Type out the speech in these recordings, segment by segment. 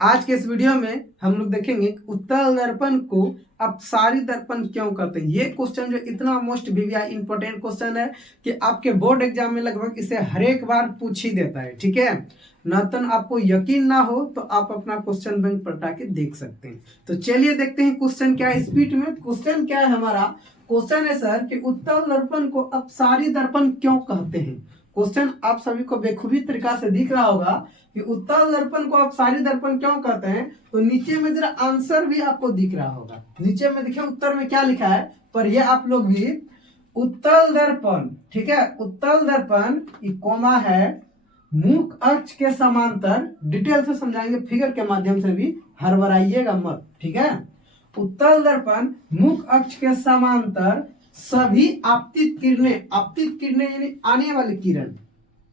आज के इस वीडियो में हम लोग देखेंगे उत्तल दर्पण को अपसारी दर्पण क्यों कहते हैं। ये क्वेश्चन जो इतना मोस्ट वीवीआई इंपॉर्टेंट क्वेश्चन है कि आपके बोर्ड एग्जाम में लगभग इसे हर एक बार पूछ ही देता है। ठीक है, ना तो आपको यकीन ना हो तो आप अपना क्वेश्चन बैंक पलटा के देख सकते हैं। तो चलिए देखते हैं क्वेश्चन क्या है। स्पीड में क्वेश्चन क्या है हमारा। क्वेश्चन है सर कि उत्तल दर्पण को अपसारी दर्पण क्यों कहते हैं। क्वेश्चन आप सभी को बेखूबी तरीका से दिख रहा होगा कि उत्तल दर्पण को अपसारी दर्पण क्यों कहते हैं। तो नीचे में जरा आंसर भी आपको दिख रहा होगा। नीचे में देखिए उत्तर में क्या लिखा है, पर ये आप लोग भी उत्तल दर्पण, ठीक है, उत्तल दर्पण कोमा है मुख अक्ष के समांतर। डिटेल से समझाएंगे फिगर के माध्यम से भी, हड़बड़ाइएगा मत। ठीक है, उत्तल दर्पण मुख अक्ष के समांतर सभी आपतित किरणें यानी आने वाली किरण,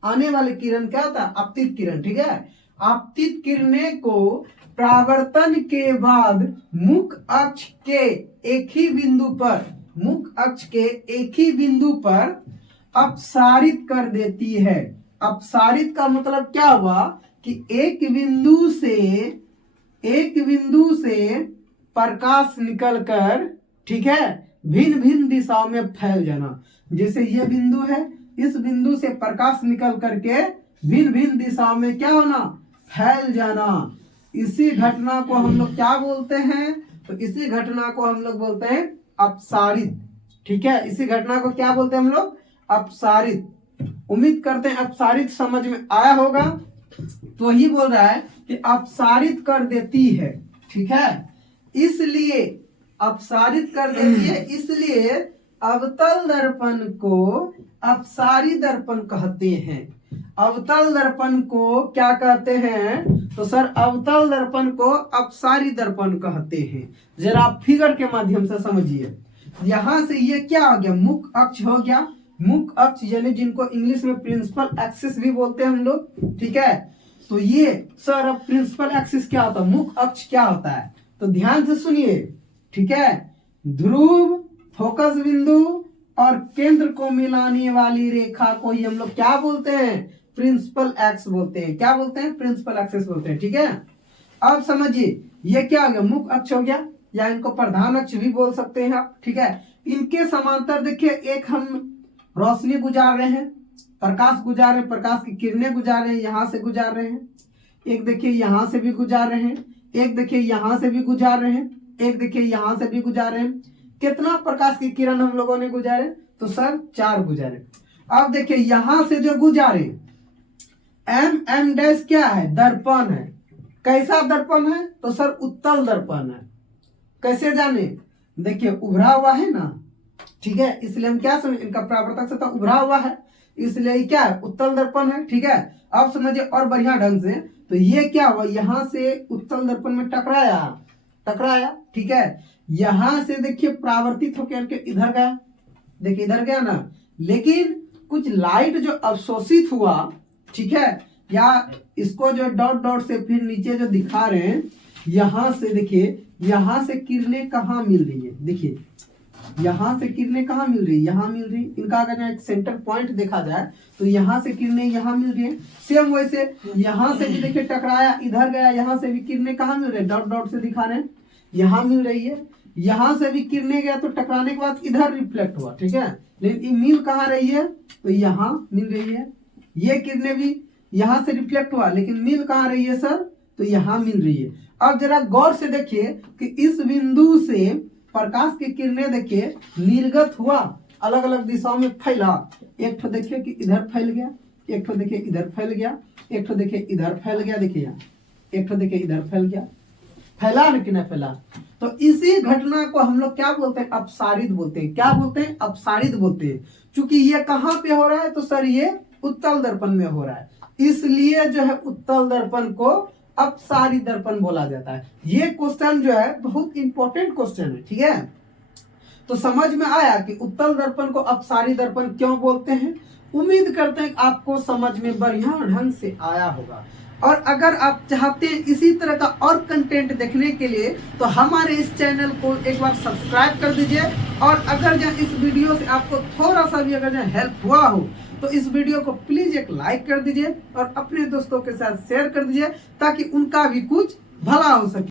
आने वाले किरण क्या होता है, आपतित किरण। ठीक है, आपतित किरणें को परावर्तन के बाद मुख अक्ष के एक ही बिंदु पर, मुख अक्ष के एक ही बिंदु पर अपसारित कर देती है। अपसारित का मतलब क्या हुआ कि एक बिंदु से प्रकाश निकलकर, ठीक है, भिन्न भिन्न दिशाओं में फैल जाना। जैसे ये बिंदु है, इस बिंदु से प्रकाश निकल करके भिन्न भिन्न दिशाओं में क्या होना, फैल जाना। इसी घटना को हम लोग क्या बोलते हैं, तो इसी घटना को हम लोग बोलते हैं अपसारित। ठीक है, इसी घटना को क्या बोलते हैं हम लोग, अपसारित। उम्मीद करते हैं अपसारित समझ में आया होगा। तो ही बोल रहा है कि अपसारित कर देती है। ठीक है, इसलिए अपसारित कर देती है, इसलिए अवतल दर्पण को अपसारी दर्पण कहते हैं। अवतल दर्पण को क्या कहते हैं, तो सर अवतल दर्पण को अपसारी दर्पण कहते हैं। जरा आप फिगर के माध्यम से समझिए। यहां से ये क्या हो गया, मुख अक्ष हो गया। मुख अक्ष यानी जिनको इंग्लिश में प्रिंसिपल एक्सिस भी बोलते हैं हम लोग। ठीक है, तो ये सर अब प्रिंसिपल एक्सिस क्या होता है, मुख अक्ष क्या होता है, तो ध्यान से सुनिए। ठीक है, ध्रुव, फोकस बिंदु और केंद्र को मिलाने वाली रेखा को ही हम लोग क्या बोलते हैं, प्रिंसिपल एक्स बोलते हैं। क्या बोलते हैं, प्रिंसिपल एक्सिस बोलते हैं। ठीक है, अब समझिए ये क्या हो गया, मुख अक्ष हो गया, या इनको प्रधान अक्ष भी बोल सकते हैं आप। ठीक है, इनके समांतर देखिए एक हम रोशनी गुजार रहे हैं, प्रकाश गुजार रहे हैं, प्रकाश की किरणें गुजार रहे हैं, यहां से गुजार रहे हैं। एक देखिए यहां से भी गुजार रहे हैं, एक देखिए यहां से भी गुजार रहे हैं, एक देखिए यहां से भी गुजार रहे हैं। कितना प्रकाश की किरण हम लोगों ने गुजारे, तो सर 4 गुजारे। अब देखिए यहां से जो गुजारे एम डैश क्या है, दर्पण है। कैसा दर्पण है, तो सर उत्तल दर्पण है। कैसे जाने, देखिए उभरा हुआ है ना। ठीक है, इसलिए हम क्या समझ, इनका परावर्तक सतह उभरा हुआ है, इसलिए क्या है, उत्तल दर्पण है। ठीक है, अब समझिए और बढ़िया ढंग से, तो ये क्या हुआ, यहां से उत्तल दर्पण में टकराया। ठीक है, यहां से देखिए परावर्तित होकर के इधर गया, देखिए इधर गया ना, लेकिन कुछ लाइट जो अवशोषित हुआ, ठीक है, या इसको जो डॉट डॉट से फिर नीचे जो दिखा रहे हैं, यहां से देखिए, यहां से किरणें कहाँ मिल रही है, देखिए यहां से किरणें कहाँ मिल रही है, यहाँ मिल रही। इनका अगर एक सेंटर पॉइंट देखा जाए तो यहां से किरणें यहाँ मिल रही है। सेम वैसे यहां से भी देखिए टकराया, इधर गया, यहां से भी किरणें कहाँ मिल रही है, डॉट डॉट से दिखा रहे हैं, यहाँ मिल रही है। यहां से भी किरणें गया तो टकराने के बाद इधर रिफ्लेक्ट हुआ। ठीक है, लेकिन ये मिल कहाँ रही है, तो यहाँ मिल रही है। ये किरणें भी यहां से रिफ्लेक्ट हुआ, लेकिन मिल कहाँ रही है सर, तो यहाँ मिल रही है। अब जरा गौर से देखिए कि इस बिंदु से प्रकाश की किरणें देखिए निर्गत हुआ, अलग अलग दिशाओं में फैला। एक तो देखिए कि इधर फैल गया, एक तो देखिए इधर फैल गया, एक तो देखिए इधर फैल गया, देखिए यहाँ एक तो देखिए इधर फैल गया, फैला ना कि नहीं फैला। तो इसी घटना को हम लोग क्या बोलते हैं, अपसारित बोलते हैं। क्या बोलते हैं, अपसारित बोलते हैं। चूंकि ये कहाँ पे हो रहा है, तो सर ये उत्तल दर्पण में हो रहा है, इसलिए जो है उत्तल दर्पण को अपसारी दर्पण बोला जाता है। ये क्वेश्चन जो है बहुत इंपॉर्टेंट क्वेश्चन है। ठीक है, तो समझ में आया कि उत्तल दर्पण को अपसारी दर्पण क्यों बोलते हैं। उम्मीद करते हैं आपको समझ में बढ़िया ढंग से आया होगा। और अगर आप चाहते हैं इसी तरह का और कंटेंट देखने के लिए, तो हमारे इस चैनल को एक बार सब्सक्राइब कर दीजिए। और अगर जो इस वीडियो से आपको थोड़ा सा भी अगर जो हेल्प हुआ हो, तो इस वीडियो को प्लीज एक लाइक कर दीजिए और अपने दोस्तों के साथ शेयर कर दीजिए, ताकि उनका भी कुछ भला हो सके।